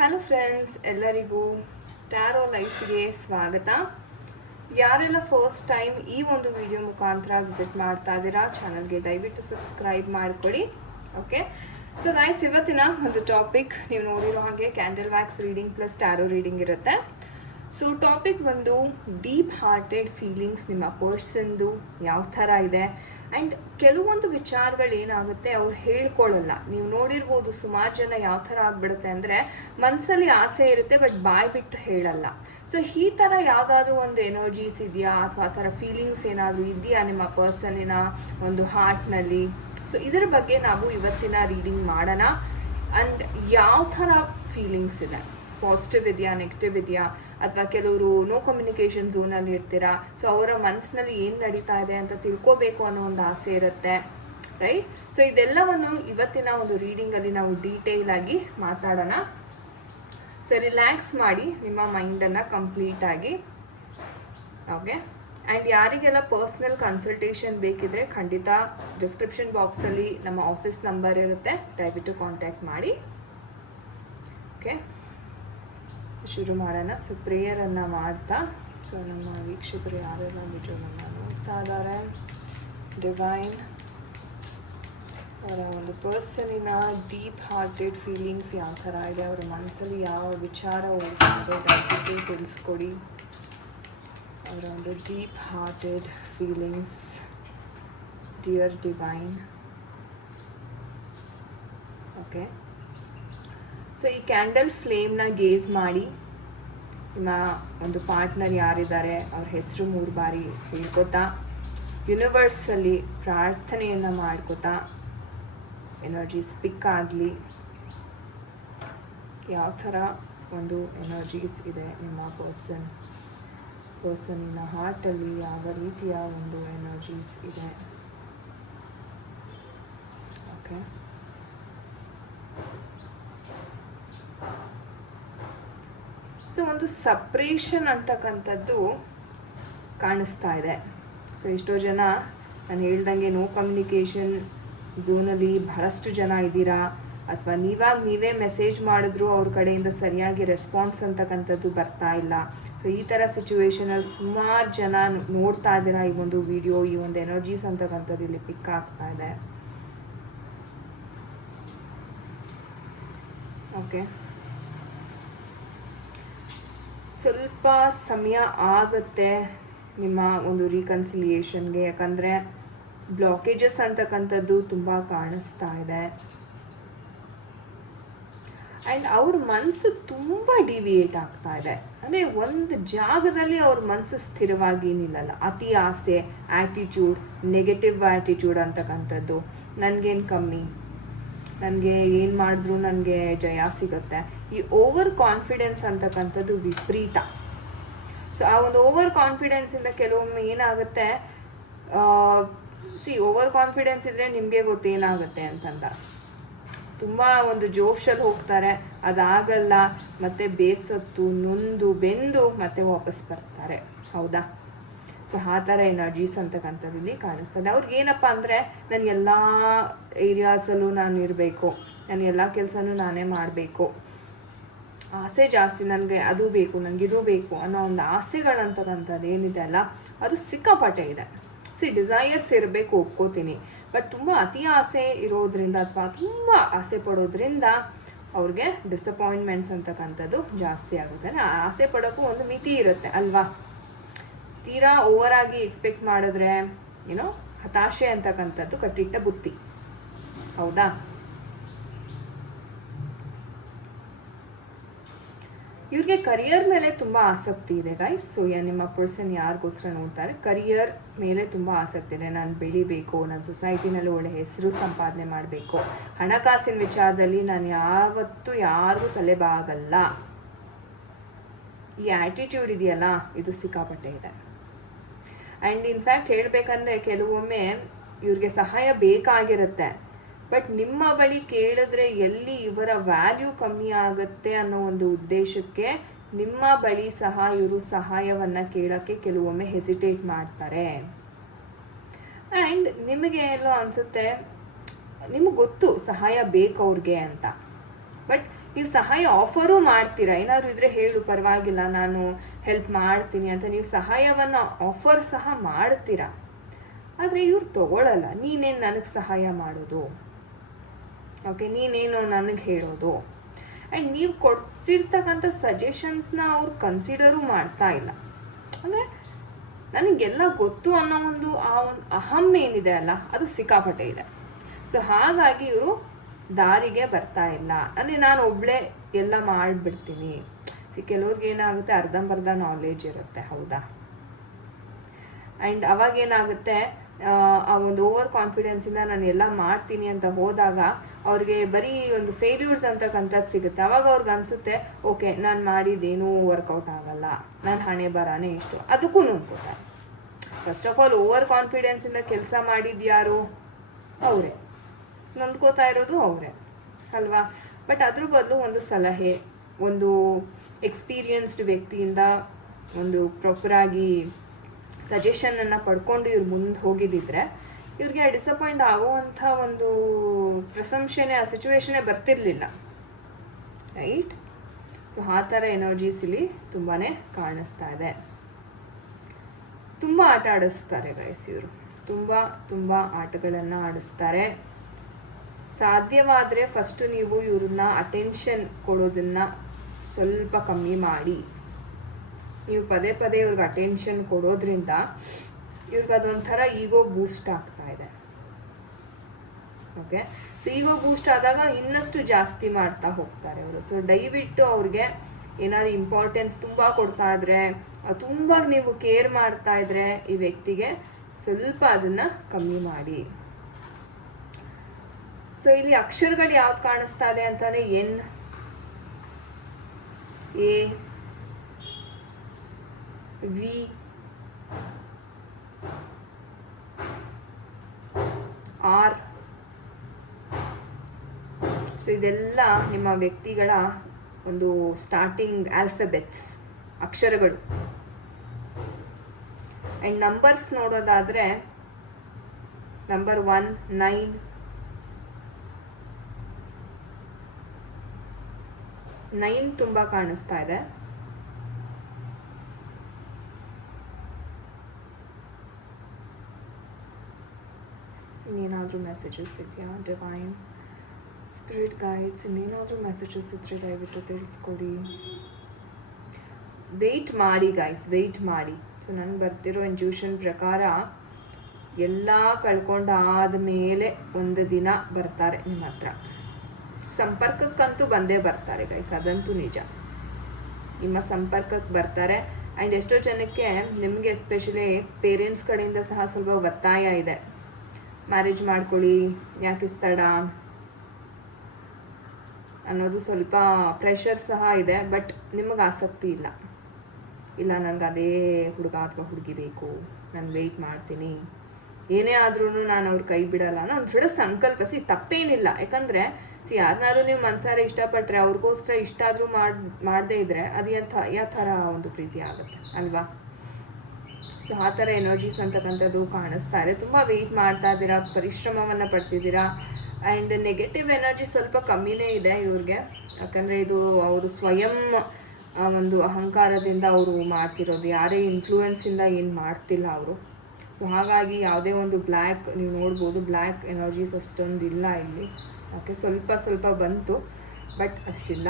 Hello friends ಎಲ್ಲರಿಗೂ tarot ಲೈಫ್ಗೆ ಸ್ವಾಗತ. ಯಾರೆಲ್ಲ ಫಸ್ಟ್ ಟೈಮ್ ಈ ಒಂದು ವಿಡಿಯೋ ಮುಖಾಂತರ ವಿಸಿಟ್ ಮಾಡ್ತಾ ಇದ್ದೀರಾ ಚಾನಲ್ಗೆ ದಯವಿಟ್ಟು ಸಬ್ಸ್ಕ್ರೈಬ್ ಮಾಡಿಕೊಡಿ ಓಕೆ ಸೊ ಗೈಸ್ ಇವತ್ತಿನ ಒಂದು ಟಾಪಿಕ್ ನೀವು ನೋಡಿರೋ ಹಾಗೆ candle wax reading plus tarot reading ಇರುತ್ತೆ. ಸೊ ಟಾಪಿಕ್ ಬಂದು ಡೀಪ್ ಹಾರ್ಟೆಡ್ ಫೀಲಿಂಗ್ಸ್ ನಿಮ್ಮ ಪರ್ಸನ್ದು ಯಾವ ಥರ ಇದೆ? ಆ್ಯಂಡ್ ಕೆಲವೊಂದು ವಿಚಾರಗಳು ಏನಾಗುತ್ತೆ ಅವ್ರು ಹೇಳ್ಕೊಳ್ಳಲ್ಲ. ನೀವು ನೋಡಿರ್ಬೋದು ಸುಮಾರು ಜನ ಯಾವ ಥರ ಆಗ್ಬಿಡುತ್ತೆ ಅಂದರೆ ಮನಸ್ಸಲ್ಲಿ ಆಸೆ ಇರುತ್ತೆ ಬಟ್ ಬಾಯ್ ಬಿಟ್ಟು ಹೇಳಲ್ಲ. ಸೊ ಈ ಥರ ಯಾವುದಾದ್ರೂ ಒಂದು ಎನರ್ಜೀಸ್ ಇದೆಯಾ ಅಥವಾ ಆ ಥರ ಫೀಲಿಂಗ್ಸ್ ಏನಾದರೂ ಇದೆಯಾ ನಿಮ್ಮ ಪರ್ಸನಿನ ಒಂದು ಹಾರ್ಟ್ನಲ್ಲಿ ಸೊ ಇದರ ಬಗ್ಗೆ ನಾವು ಇವತ್ತಿನ ರೀಡಿಂಗ್ ಮಾಡೋಣ. ಆ್ಯಂಡ್ ಯಾವ ಥರ ಫೀಲಿಂಗ್ಸ್ ಇದೆ? ಪಾಸಿಟಿವ್ ಇದೆಯಾ ನೆಗೆಟಿವ್ ಇದೆಯಾ? ಅಥವಾ ಕೆಲವರು ನೋ ಕಮ್ಯುನಿಕೇಷನ್ ಝೋನಲ್ಲಿ ಇರ್ತೀರಾ? ಸೊ ಅವರ ಮನಸ್ಸಿನಲ್ಲಿ ಏನು ನಡೀತಾ ಇದೆ ಅಂತ ತಿಳ್ಕೋಬೇಕು ಅನ್ನೋ ಒಂದು ಆಸೆ ಇರುತ್ತೆ ರೈಟ್ ಸೊ ಇದೆಲ್ಲವನ್ನು ಇವತ್ತಿನ ಒಂದು ರೀಡಿಂಗಲ್ಲಿ ನಾವು ಡೀಟೇಲ್ ಆಗಿ ಮಾತಾಡೋಣ. ಸೊ ರಿಲ್ಯಾಕ್ಸ್ ಮಾಡಿ ನಿಮ್ಮ ಮೈಂಡನ್ನು ಕಂಪ್ಲೀಟಾಗಿ ಓಕೆ ಆ್ಯಂಡ್ ಯಾರಿಗೆಲ್ಲ ಪರ್ಸ್ನಲ್ ಕನ್ಸಲ್ಟೇಷನ್ ಬೇಕಿದ್ರೆ ಖಂಡಿತ ಡಿಸ್ಕ್ರಿಪ್ಷನ್ ಬಾಕ್ಸಲ್ಲಿ ನಮ್ಮ ಆಫೀಸ್ ನಂಬರ್ ಇರುತ್ತೆ. ದಯವಿಟ್ಟು ಕಾಂಟ್ಯಾಕ್ಟ್ ಮಾಡಿ ಓಕೆ ಶುರು ಮಾಡೋಣ. ಸೊ ಪ್ರೇಯರನ್ನು ಮಾಡ್ತಾ ಸೊ ನಮ್ಮ ವೀಕ್ಷಕರು ಯಾರೆಲ್ಲ ವಿಡಿಯೋವನ್ನು ನೋಡ್ತಾ ಇದ್ದಾರೆ? ಡಿವೈನ್ ಅವರ ಒಂದು ಪರ್ಸನಿನ ಡೀಪ್ ಹಾರ್ಟೆಡ್ ಫೀಲಿಂಗ್ಸ್ ಯಾವ ಥರ ಇದೆ, ಅವರ ಮನಸ್ಸಲ್ಲಿ ಯಾವ ವಿಚಾರ ಹೋಗ್ತಾರೆ ಇದೆ ಬಗ್ಗೆ ತಿಳಿಸ್ಕೊಡಿ. ಅವರ ಒಂದು deep hearted feelings dear divine okay so ಈ ಕ್ಯಾಂಡಲ್ ಫ್ಲೇಮ್ನ ಗೇಸ್ ಮಾಡಿ ನಿಮ್ಮ ಒಂದು ಪಾರ್ಟ್ನರ್ ಯಾರಿದ್ದಾರೆ, ಅವ್ರ ಹೆಸರು ಮೂರು ಬಾರಿ ಹೇಳ್ಕೊತಾ ಯೂನಿವರ್ಸಲ್ಲಿ ಪ್ರಾರ್ಥನೆಯನ್ನು ಮಾಡ್ಕೊತಾ ಎನರ್ಜಿ ಸ್ಪಿಕ್ ಆಗಲಿ. ಯಾವ ಥರ ಒಂದು ಎನರ್ಜೀಸ್ ಇದೆ ನಿಮ್ಮ ಪರ್ಸನ್ ಪರ್ಸನ್ನ ಹಾರ್ಟಲ್ಲಿ ಯಾವ ರೀತಿಯ ಒಂದು ಎನರ್ಜೀಸ್ ಇದೆ? ಓಕೆ ಒಂದು ಸಪ್ರೇಷನ್ ಅಂತಕ್ಕಂಥದ್ದು ಕಾಣಿಸ್ತಾ ಇದೆ. ಸೊ ಎಷ್ಟೋ ಜನ ನಾನು ಹೇಳ್ದಂಗೆ ನೋ ಕಮ್ಯುನಿಕೇಷನ್ ಝೋನಲ್ಲಿ ಬಹಳಷ್ಟು ಜನ ಇದ್ದೀರಾ? ಅಥವಾ ನೀವಾಗ ನೀವೇ ಮೆಸೇಜ್ ಮಾಡಿದ್ರು ಅವ್ರ ಕಡೆಯಿಂದ ಸರಿಯಾಗಿ ರೆಸ್ಪಾನ್ಸ್ ಅಂತಕ್ಕಂಥದ್ದು ಬರ್ತಾ ಇಲ್ಲ. ಸೊ ಈ ಥರ ಸಿಚುವೇಶನಲ್ಲಿ ಸುಮಾರು ಜನ ನೋಡ್ತಾ ಇದ್ದೀರಾ ಈ ಒಂದು ವಿಡಿಯೋ ಈ ಒಂದು ಎನರ್ಜೀಸ್ ಅಂತಕ್ಕಂಥದ್ದು ಇಲ್ಲಿ ಪಿಕ್ ಆಗ್ತಾ ಇದೆ. ಓಕೆ ಸ್ವಲ್ಪ ಸಮಯ ಆಗುತ್ತೆ ನಿಮ್ಮ ಒಂದು ರೀಕನ್ಸಿಲಿಯೇಷನ್ಗೆ ಯಾಕಂದರೆ ಬ್ಲಾಕೇಜಸ್ ಅಂತಕ್ಕಂಥದ್ದು ತುಂಬ ಕಾಣಿಸ್ತಾ ಇದೆ. ಆ್ಯಂಡ್ ಅವ್ರ ಮನಸ್ಸು ತುಂಬ ಡಿವಿಯೇಟ್ ಆಗ್ತಾ ಇದೆ. ಅಂದರೆ ಒಂದು ಜಾಗದಲ್ಲಿ ಅವ್ರ ಮನಸ್ಸು ಸ್ಥಿರವಾಗಿ ನಿಲ್ಲಲ್ಲ ಅತಿ ಆಸೆ ಆ್ಯಟಿಟ್ಯೂಡ್ ನೆಗೆಟಿವ್ ಆ್ಯಟಿಟ್ಯೂಡ್ ಅಂತಕ್ಕಂಥದ್ದು. ನನಗೇನು ಕಮ್ಮಿ? ನನಗೆ ಏನು ಮಾಡಿದ್ರು ನನಗೆ ಜಯ ಸಿಗುತ್ತೆ. ಈ ಓವರ್ ಕಾನ್ಫಿಡೆನ್ಸ್ ಅಂತಕ್ಕಂಥದ್ದು ವಿಪರೀತ. ಸೊ ಆ ಒಂದು ಓವರ್ ಕಾನ್ಫಿಡೆನ್ಸಿಂದ ಕೆಲವೊಮ್ಮೆ ಏನಾಗುತ್ತೆ? ಸಿ ಓವರ್ ಕಾನ್ಫಿಡೆನ್ಸ್ ಇದ್ದರೆ ನಿಮಗೆ ಗೊತ್ತೇನಾಗುತ್ತೆ ಅಂತಂದ. ತುಂಬ ಒಂದು ಜೋಶಲ್ಲಿ ಹೋಗ್ತಾರೆ, ಅದಾಗಲ್ಲ, ಮತ್ತೆ ಬೇಸತ್ತು, ನೊಂದು, ಬೆಂದು ಮತ್ತೆ ವಾಪಸ್ ಬರ್ತಾರೆ. ಹೌದಾ? ಸೊ ಆ ಥರ ಎನರ್ಜೀಸ್ ಅಂತಕ್ಕಂಥದ್ದಿಲ್ಲಿ ಕಾಣಿಸ್ತದೆ. ಅವ್ರಿಗೆ ಏನಪ್ಪ ಅಂದರೆ ನಾನು ಎಲ್ಲ ಏರಿಯಾಸಲ್ಲೂ ನಾನು ಇರಬೇಕು ನಾನು ಎಲ್ಲ ಕೆಲಸನೂ ನಾನೇ ಮಾಡಬೇಕು. ಆಸೆ ಜಾಸ್ತಿ, ನನಗೆ ಅದು ಬೇಕು ನನಗೆ ಇದು ಬೇಕು ಅನ್ನೋ ಒಂದು ಆಸೆಗಳಂತಕ್ಕಂಥದ್ದು ಏನಿದೆ ಅಲ್ಲ, ಅದು ಸಿಕ್ಕಾಪಟ್ಟೆ ಇದೆ. ಸಿ ಡಿಸೈರ್ಸ್ ಇರಬೇಕು, ಒಪ್ಕೋತೀನಿ. ಬಟ್ ತುಂಬ ಅತಿ ಆಸೆ ಇರೋದ್ರಿಂದ ಅಥವಾ ತುಂಬ ಆಸೆ ಪಡೋದ್ರಿಂದ ಅವ್ರಿಗೆ ಡಿಸಪಾಯಿಂಟ್ಮೆಂಟ್ಸ್ ಅಂತಕ್ಕಂಥದ್ದು ಜಾಸ್ತಿ ಆಗುತ್ತೆ. ಆಸೆ ಪಡೋಕ್ಕೂ ಒಂದು ಮಿತಿ ಇರುತ್ತೆ ಅಲ್ವಾ? ತೀರಾ ಓವರ್ ಆಗಿ ಎಕ್ಸ್ಪೆಕ್ಟ್ ಮಾಡಿದ್ರೆ ಏನೋ ಹತಾಶೆ ಅಂತಕ್ಕಂಥದ್ದು ಕಟ್ಟಿಟ್ಟ ಬುತ್ತಿ. ಹೌದಾ? ಇವ್ರಿಗೆ ಕರಿಯರ್ ಮೇಲೆ ತುಂಬ ಆಸಕ್ತಿ ಇದೆ ಗಾಯ್ಸ್ ಸೊ ನಿಮ್ಮ ಪರ್ಸನ್ ಯಾರಿಗೋಸ್ಕರ ನೋಡ್ತಾರೆ ಕರಿಯರ್ ಮೇಲೆ ತುಂಬ ಆಸಕ್ತಿ ಇದೆ. ನಾನು ಬೆಳಿಬೇಕು ನನ್ನ ಸೊಸೈಟಿನಲ್ಲಿ ಒಳ್ಳೆ ಹೆಸರು ಸಂಪಾದನೆ ಮಾಡಬೇಕು. ಹಣಕಾಸಿನ ವಿಚಾರದಲ್ಲಿ ನಾನು ಯಾವತ್ತೂ, ಯಾರಿಗೂ ತಲೆಬಾಗಲ್ಲ. ಈ ಆ್ಯಟಿಟ್ಯೂಡ್ ಇದೆಯಲ್ಲ, ಇದು ಸಿಕ್ಕಾಪಟ್ಟೆ ಇದೆ. ಆ್ಯಂಡ್ ಇನ್ಫ್ಯಾಕ್ಟ್ ಹೇಳಬೇಕಂದ್ರೆ ಕೆಲವೊಮ್ಮೆ ಇವ್ರಿಗೆ ಸಹಾಯ ಬೇಕಾಗಿರುತ್ತೆ. ಬಟ್ ನಿಮ್ಮ ಬಳಿ ಕೇಳಿದ್ರೆ ಎಲ್ಲಿ ಇವರ ವ್ಯಾಲ್ಯೂ ಕಮ್ಮಿ ಆಗುತ್ತೆ ಅನ್ನೋ ಒಂದು ಉದ್ದೇಶಕ್ಕೆ ನಿಮ್ಮ ಬಳಿ ಸಹ ಇವರು ಸಹಾಯವನ್ನು ಕೇಳೋಕ್ಕೆ ಕೆಲವೊಮ್ಮೆ ಹೆಸಿಟೇಟ್ ಮಾಡ್ತಾರೆ. ಆ್ಯಂಡ್ ನಿಮಗೆ ಎಲ್ಲೋ ಅನಿಸುತ್ತೆ, ನಿಮಗೆ ಗೊತ್ತು ಸಹಾಯ ಬೇಕು ಅವ್ರಿಗೆ ಅಂತ. ಬಟ್ ನೀವು ಸಹಾಯ ಆಫರು ಮಾಡ್ತೀರಾ? ಏನಾದರೂ ಇದ್ರೆ ಹೇಳು, ಪರವಾಗಿಲ್ಲ, ನಾನು ಹೆಲ್ಪ್ ಮಾಡ್ತೀನಿ ಅಂತ ನೀವು ಸಹಾಯವನ್ನು ಆಫರ್ ಸಹ ಮಾಡ್ತೀರಾ? ಆದರೆ ಇವ್ರು ತಗೊಳ್ಳಲ್ಲ ನೀನೇನು ನನಗೆ ಸಹಾಯ ಮಾಡೋದು? ಓಕೆ ನೀನೇನು ನನಗೆ ಹೇಳೋದು? ಆ್ಯಂಡ್ ನೀವು ಕೊಡ್ತಿರ್ತಕ್ಕಂಥ ಸಜೆಷನ್ಸ್ನ ಅವ್ರು ಕನ್ಸಿಡರು ಮಾಡ್ತಾ ಇಲ್ಲ. ಅಂದರೆ ನನಗೆಲ್ಲ ಗೊತ್ತು ಅನ್ನೋ ಒಂದು ಆ ಒಂದು ಅಹಂ ಏನಿದೆ ಅಲ್ಲ, ಅದು ಸಿಕ್ಕಾಪಟ್ಟೆ ಇದೆ. ಸೊ ಹಾಗಾಗಿ ಇವರು ದಾರಿಗೆ ಬರ್ತಾ ಇಲ್ಲ. ಅಂದರೆ ನಾನು ಒಬ್ಬಳೇ ಎಲ್ಲ ಮಾಡಿಬಿಡ್ತೀನಿ. ಸಿ ಕೆಲವ್ರಿಗೆ ಏನಾಗುತ್ತೆ? ಅರ್ಧಂಬರ್ಧ ನಾಲೆಜ್ ಇರುತ್ತೆ, ಹೌದಾ? ಆ್ಯಂಡ್ ಅವಾಗ ಏನಾಗುತ್ತೆ? ಆ, ಒಂದು ಓವರ್ ಕಾನ್ಫಿಡೆನ್ಸಿಂದ ನಾನು ಎಲ್ಲ ಮಾಡ್ತೀನಿ ಅಂತ ಹೋದಾಗ ಅವ್ರಿಗೆ ಬರೀ ಒಂದು ಫೇಲ್ಯೂರ್ಸ್ ಅಂತಕ್ಕಂಥದ್ದು ಸಿಗುತ್ತೆ. ಅವಾಗ ಅವ್ರಿಗೆ ಅನಿಸುತ್ತೆ ಓಕೆ ನಾನು ಮಾಡಿದ್ದೇನೂ ವರ್ಕೌಟ್ ಆಗಲ್ಲ. ನಾನು ಹಣೆ ಬರಾನೇ ಇಷ್ಟು. ಅದಕ್ಕೂ ನುಂಗ್ಕೋತಾರೆ ಫಸ್ಟ್ ಆಫ್ ಆಲ್ ಓವರ್ ಕಾನ್ಫಿಡೆನ್ಸಿಂದ ಕೆಲಸ ಮಾಡಿದ್ಯಾರು ಅವರೇ. ನೊಂದ್ಕೋತಾ ಇರೋದು ಅವರೇ. ಅಲ್ವಾ? ಬಟ್ ಅದ್ರ ಬದಲು ಒಂದು ಸಲಹೆ ಒಂದು ಎಕ್ಸ್ಪೀರಿಯನ್ಸ್ಡ್ ವ್ಯಕ್ತಿಯಿಂದ ಒಂದು ಪ್ರಾಪರಾಗಿ ಸಜೆಷನನ್ನು ಪಡ್ಕೊಂಡು ಇವ್ರು ಮುಂದೆ ಹೋಗಿದ್ದಿದ್ರೆ ಇವ್ರಿಗೆ ಡಿಸಪಾಯಿಂಟ್ ಆಗುವಂಥ ಒಂದು ಪ್ರಶಂಸೆನೇ, ಆ ಸಿಚುವೇಶನೇ ಬರ್ತಿರ್ಲಿಲ್ಲ. ರೈಟ್ ಸೊ ಆ ಥರ ಎನರ್ಜೀಸ್ ಇಲ್ಲಿ ತುಂಬಾ ಕಾಣಿಸ್ತಾ ಇದೆ. ತುಂಬ ಆಟ ಆಡಿಸ್ತಾರೆ ಗೈಸ್ ಇವರು. ತುಂಬ ತುಂಬ ಆಟಗಳನ್ನು ಆಡಿಸ್ತಾರೆ. ಸಾಧ್ಯವಾದರೆ ಫಸ್ಟು ನೀವು ಇವ್ರನ್ನ ಅಟೆನ್ಷನ್ ಕೊಡೋದನ್ನು ಸ್ವಲ್ಪ ಕಮ್ಮಿ ಮಾಡಿ. ನೀವು ಪದೇ ಪದೇ ಇವ್ರಿಗೆ ಅಟೆನ್ಷನ್ ಕೊಡೋದ್ರಿಂದ ಇವ್ರಿಗೆ ಅದೊಂಥರ ಈಗೋ ಬೂಸ್ಟ್ ಆಗ್ತಾ ಇದೆ. ಓಕೆ ಸೊ ಈಗೋ ಬೂಸ್ಟ್ ಆದಾಗ ಇನ್ನಷ್ಟು ಜಾಸ್ತಿ ಮಾಡ್ತಾ ಹೋಗ್ತಾರೆ ಅವರು. ಸೊ ದಯವಿಟ್ಟು ಅವ್ರಿಗೆ ಏನಾದ್ರು ಇಂಪಾರ್ಟೆನ್ಸ್ ತುಂಬ ಕೊಡ್ತಾ ಇದ್ರೆ ತುಂಬ ನೀವು ಕೇರ್ ಮಾಡ್ತಾ ಇದ್ರೆ ಈ ವ್ಯಕ್ತಿಗೆ ಸ್ವಲ್ಪ ಅದನ್ನು ಕಮ್ಮಿ ಮಾಡಿ. ಸೊ ಇಲ್ಲಿ ಅಕ್ಷರಗಳು ಯಾವ್ದು ಕಾಣಿಸ್ತಾ ಇದೆ ಅಂತಾನೆ N A V R so ಇದೆಲ್ಲ ನಿಮ್ಮ ವ್ಯಕ್ತಿಗಳ ಒಂದು ಸ್ಟಾರ್ಟಿಂಗ್ ಆಲ್ಫಬೆಟ್ಸ್ ಅಕ್ಷರಗಳು. ಆ್ಯಂಡ್ ನಂಬರ್ಸ್ ನೋಡೋದಾದರೆ ನಂಬರ್ ಒನ್ ನೈನ್ ನೈನ್ ತುಂಬ ಕಾಣಿಸ್ತಾ ಇದೆ. ಇನ್ನೇನಾದರೂ ಮೆಸೇಜಸ್ ಇದೆಯಾ ಡಿವೈನ್ ಸ್ಪಿರಿಟ್ ಗೈಡ್ಸ್ ಇನ್ನೇನಾದರೂ ಮೆಸೇಜಸ್ ಇದ್ದರೆ ದಯವಿಟ್ಟು ತಿಳಿಸ್ಕೊಡಿ. ವೆಯ್ಟ್ ಮಾಡಿ ಗೈಸ್ ವೆಯ್ಟ್ ಮಾಡಿ. ಸೊ ನನಗೆ ಬರ್ತಿರೋ ಇಂಜೂಷನ್ ಪ್ರಕಾರ ಎಲ್ಲ ಕಳ್ಕೊಂಡಾದ ಮೇಲೆ ಒಂದು ದಿನ ಬರ್ತಾರೆ ನಿಮ್ಮ ಹತ್ರ. ಸಂಪರ್ಕಕ್ಕಂತೂ ಬಂದೇ ಬರ್ತಾರೆ ಗೈಸ್ ಅದಂತೂ ನಿಜ. ನಿಮ್ಮ ಸಂಪರ್ಕಕ್ಕೆ ಬರ್ತಾರೆ. ಆ್ಯಂಡ್ ಎಷ್ಟೋ ಜನಕ್ಕೆ ನಿಮಗೆ ಎಸ್ಪೆಷಲಿ ಪೇರೆಂಟ್ಸ್ ಕಡೆಯಿಂದ ಸಹ ಸ್ವಲ್ಪ ಒತ್ತಾಯ ಇದೆ. ಮ್ಯಾರೇಜ್ ಮಾಡ್ಕೊಳ್ಳಿ, ಯಾಕೆ ತಡ ಅನ್ನೋದು ಸ್ವಲ್ಪ ಪ್ರೆಷರ್ ಸಹ ಇದೆ ಬಟ್ ನಿಮಗೆ ಆಸಕ್ತಿ ಇಲ್ಲ. ಇಲ್ಲ ನನಗೆ ಅದೇ ಹುಡುಗ ಅಥವಾ ಹುಡುಗಿ ಬೇಕು, ನಾನು ವೆಯ್ಟ್ ಮಾಡ್ತೀನಿ. ಏನೇ ಆದ್ರೂ ನಾನು ಅವ್ರ ಕೈ ಬಿಡಲ್ಲ ಅನ್ನೋ ಒಂದು ದೃಢ ಸಂಕಲ್ಪ. ಸಿ ತಪ್ಪೇನಿಲ್ಲ. ಯಾಕಂದರೆ ಸಿ ಯಾರನ್ನಾದ್ರೂ ನೀವು ಮನ್ಸಾರೆ ಇಷ್ಟಪಟ್ಟರೆ ಅವ್ರಿಗೋಸ್ಕರ ಇಷ್ಟ ಆದರೂ ಮಾಡಿ, ಮಾಡದೇ ಇದ್ದರೆ ಅದು ಯಾವ ಥರ ಯಾವ ಥರ ಒಂದು ಪ್ರೀತಿ ಆಗುತ್ತೆ, ಅಲ್ವಾ? ಸೊ ಆ ಥರ ಎನರ್ಜೀಸ್ ಅಂತಕ್ಕಂಥದ್ದು ಕಾಣಿಸ್ತಾ ಇದೆ. ತುಂಬ ವೆಯ್ಟ್ ಮಾಡ್ತಾ ಇದ್ದೀರಾ, ಪರಿಶ್ರಮವನ್ನು ಪಡ್ತಿದ್ದೀರಾ? ಆ್ಯಂಡ್ ನೆಗೆಟಿವ್ ಎನರ್ಜಿ ಸ್ವಲ್ಪ ಕಮ್ಮಿನೇ ಇದೆ ಇವ್ರಿಗೆ. ಯಾಕಂದರೆ ಇದು ಅವರು ಸ್ವಯಂ ಒಂದು ಅಹಂಕಾರದಿಂದ ಅವರು ಮಾಡ್ತಿರೋದು. ಯಾರೇ ಇನ್ಫ್ಲೂಯೆನ್ಸಿಂದ ಏನು ಮಾಡ್ತಿಲ್ಲ ಅವರು. ಸೊ ಹಾಗಾಗಿ ಯಾವುದೇ ಒಂದು ಬ್ಲ್ಯಾಕ್ ನೀವು ನೋಡ್ಬೋದು ಬ್ಲ್ಯಾಕ್ ಎನರ್ಜೀಸ್ ಅಷ್ಟೊಂದು ಇಲ್ಲ ಇಲ್ಲಿ. ಓಕೆ ಸ್ವಲ್ಪ ಸ್ವಲ್ಪ ಬಂತು ಬಟ್ ಅಷ್ಟಿಲ್ಲ.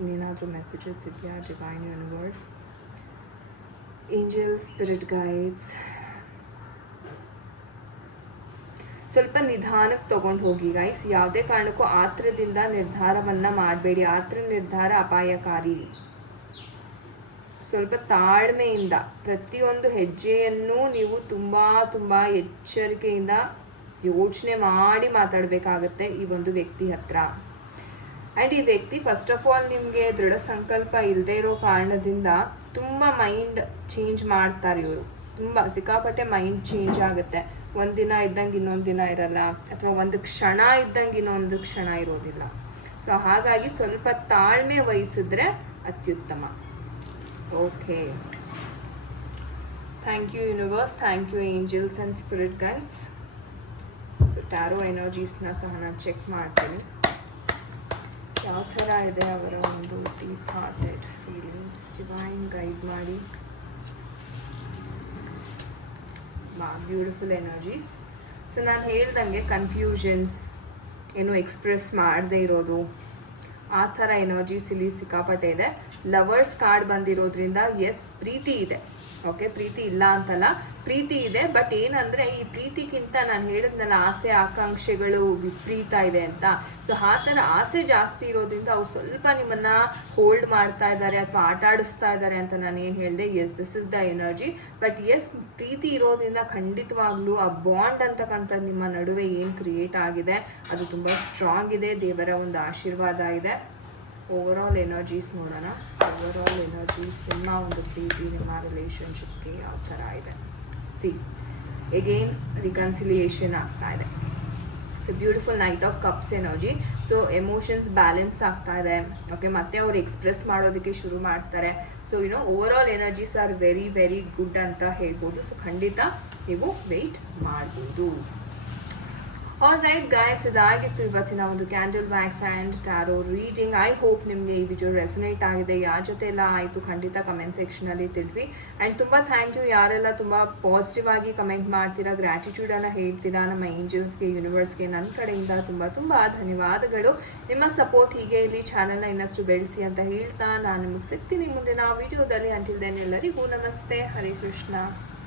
ಇನ್ನೇನಾದರೂ ಮೆಸೇಜಸ್ ಇದೆಯಾ divine universe angel spirit guides ಸ್ವಲ್ಪ ನಿಧಾನಕ್ಕೆ ತೊಗೊಂಡು ಹೋಗಿ ಗೈಸ್ ಯಾವುದೇ ಕಾರಣಕ್ಕೂ ಆತ್ರದಿಂದ ನಿರ್ಧಾರವನ್ನು ಮಾಡಬೇಡಿ. ಆತ್ರ, ನಿರ್ಧಾರ ಅಪಾಯಕಾರಿ. ಸ್ವಲ್ಪ ತಾಳ್ಮೆಯಿಂದ, ಪ್ರತಿಯೊಂದು ಹೆಜ್ಜೆಯನ್ನು ನೀವು ತುಂಬ ತುಂಬ ಎಚ್ಚರಿಕೆಯಿಂದ ಯೋಚನೆ ಮಾಡಿ ಮಾತಾಡಬೇಕಾಗತ್ತೆ ಈ ಒಂದು ವ್ಯಕ್ತಿ ಹತ್ರ. ಆ್ಯಂಡ್ ಈ ವ್ಯಕ್ತಿ ಫಸ್ಟ್ ಆಫ್ ಆಲ್ ನಿಮಗೆ ದೃಢ ಸಂಕಲ್ಪ ಇಲ್ಲದೆ ಇರೋ ಕಾರಣದಿಂದ ತುಂಬ ಮೈಂಡ್ ಚೇಂಜ್ ಮಾಡ್ತಾರೆ ಇವರು. ತುಂಬ ಸಿಕ್ಕಾಪಟ್ಟೆ ಮೈಂಡ್ ಚೇಂಜ್ ಆಗುತ್ತೆ. ಒಂದು ದಿನ ಇದ್ದಂಗೆ ಇನ್ನೊಂದು ದಿನ ಇರಲ್ಲ, ಅಥವಾ ಒಂದು ಕ್ಷಣ ಇದ್ದಂಗೆ ಇನ್ನೊಂದು ಕ್ಷಣ ಇರೋದಿಲ್ಲ. ಸೊ ಹಾಗಾಗಿ ಸ್ವಲ್ಪ ತಾಳ್ಮೆ ವಹಿಸಿದ್ರೆ ಅತ್ಯುತ್ತಮ. Okay thank you universe thank you angels and spirit guides so tarot ಎನರ್ಜೀಸ್ನ ಸಹ ನಾನು ಚೆಕ್ ಮಾಡ್ತೀನಿ. ಯಾವ ಥರ ಇದೆ ಅವರ ಒಂದು deep hearted feelings divine guide ಮಾಡಿ. ಬ್ಯೂಟಿಫುಲ್ ಎನರ್ಜೀಸ್ ಸೊ ನಾನು ಹೇಳ್ದಂಗೆ ಕನ್ಫ್ಯೂಷನ್ಸ್ ಏನು ಎಕ್ಸ್ಪ್ರೆಸ್ ಮಾಡದೇ ಇರೋದು. ಆ ಥರ ಎನರ್ಜೀಸ್ ಇಲ್ಲಿ ಸಿಕ್ಕಾಪಟ್ಟೆ ಇದೆ. ಲವರ್ಸ್ ಕಾರ್ಡ್ ಬಂದಿರೋದ್ರಿಂದ ಎಸ್ ಪ್ರೀತಿ ಇದೆ. ಓಕೆ ಪ್ರೀತಿ ಇಲ್ಲ ಅಂತಲ್ಲ ಪ್ರೀತಿ ಇದೆ ಬಟ್ ಏನಂದರೆ ಈ ಪ್ರೀತಿಗಿಂತ ನಾನು ಹೇಳಿದ್ನಲ್ಲ ಆಸೆ, ಆಕಾಂಕ್ಷೆಗಳು ವಿಪರೀತ ಇದೆ ಅಂತ. ಸೊ ಆ ಥರ ಆಸೆ ಜಾಸ್ತಿ ಇರೋದ್ರಿಂದ ಅವ್ರು ಸ್ವಲ್ಪ ನಿಮ್ಮನ್ನು ಹೋಲ್ಡ್ ಮಾಡ್ತಾ ಇದ್ದಾರೆ ಅಥವಾ ಆಟ ಆಡಿಸ್ತಾ ಇದ್ದಾರೆ ಅಂತ ನಾನು ಏನು ಹೇಳಿದೆ yes this is the energy but yes ಪ್ರೀತಿ ಇರೋದ್ರಿಂದ ಖಂಡಿತವಾಗ್ಲೂ ಆ ಬಾಂಡ್ ಅಂತಕ್ಕಂಥದ್ದು ನಿಮ್ಮ ನಡುವೆ ಏನು ಕ್ರಿಯೇಟ್ ಆಗಿದೆ, ಅದು ತುಂಬ ಸ್ಟ್ರಾಂಗ್ ಇದೆ, ದೇವರ ಒಂದು ಆಶೀರ್ವಾದ ಇದೆ. ಓವರ್ ಆಲ್ ಎನರ್ಜೀಸ್ ನೋಡೋಣ. ಸೊ ಓವರ್ ಆಲ್ ಎನರ್ಜೀಸ್ ನಿಮ್ಮ ಒಂದು ಪ್ರೀತಿ, ನಿಮ್ಮ ರಿಲೇಷನ್ಶಿಪ್ಗೆ ಯಾವ ಥರ ಇದೆ. ಸಿ ಎಗೇನ್ ರಿಕನ್ಸಿಲಿಯೇಷನ್ ಆಗ್ತಾ ಇದೆ. So beautiful knight of cups energy so emotions balance ಆಗ್ತಾ ಇದೆ. ಓಕೆ ಮತ್ತೆ ಅವ್ರು ಎಕ್ಸ್ಪ್ರೆಸ್ ಮಾಡೋದಕ್ಕೆ ಶುರು ಮಾಡ್ತಾರೆ. So you know over all energies are very very good ಅಂತ ಹೇಳ್ಬೋದು. ಸೊ ಖಂಡಿತ ನೀವು ವೆಯ್ಟ್ ಮಾಡ್ಬೋದು. ಆಲ್ ರೈಟ್ ಗಾಯಸ್ ಇದಾಗಿತ್ತು ಇವತ್ತಿನ ಒಂದು candle wax and tarot reading I hope ನಿಮಗೆ ಈ ವಿಡಿಯೋ ರೆಸೊನೇಟ್ ಆಗಿದೆ. ಯಾರ ಜೊತೆ ಎಲ್ಲ ಆಯಿತು, ಖಂಡಿತ ಕಮೆಂಟ್ ಸೆಕ್ಷನಲ್ಲಿ ತಿಳಿಸಿ. ಆ್ಯಂಡ್ ತುಂಬ ಥ್ಯಾಂಕ್ ಯು ಯಾರೆಲ್ಲ ತುಂಬ ಪಾಸಿಟಿವ್ ಆಗಿ ಕಮೆಂಟ್ ಮಾಡ್ತೀರಾ ಗ್ರ್ಯಾಟಿಟ್ಯೂಡನ್ನು ಹೇಳ್ತೀರಾ, ನಮ್ಮ ಏಂಜಲ್ಸ್ಗೆ ಯೂನಿವರ್ಸ್ಗೆ ನನ್ನ ಕಡೆಯಿಂದ ತುಂಬ ತುಂಬ ಧನ್ಯವಾದಗಳು. ನಿಮ್ಮ ಸಪೋರ್ಟ್ ಹೀಗೆ ಇಲ್ಲಿ ಚಾನಲ್ನ ಇನ್ನಷ್ಟು ಬೆಳೆಸಿ ಅಂತ ಹೇಳ್ತಾ ನಾನು ನಿಮಗೆ ಸಿಗ್ತೀನಿ ಮುಂದಿನ ವಿಡಿಯೋದಲ್ಲಿ ಅಂಟಿಲ್ದೇನೆ ಎಲ್ಲರಿಗೂ ನಮಸ್ತೆ. ಹರೇ ಕೃಷ್ಣ.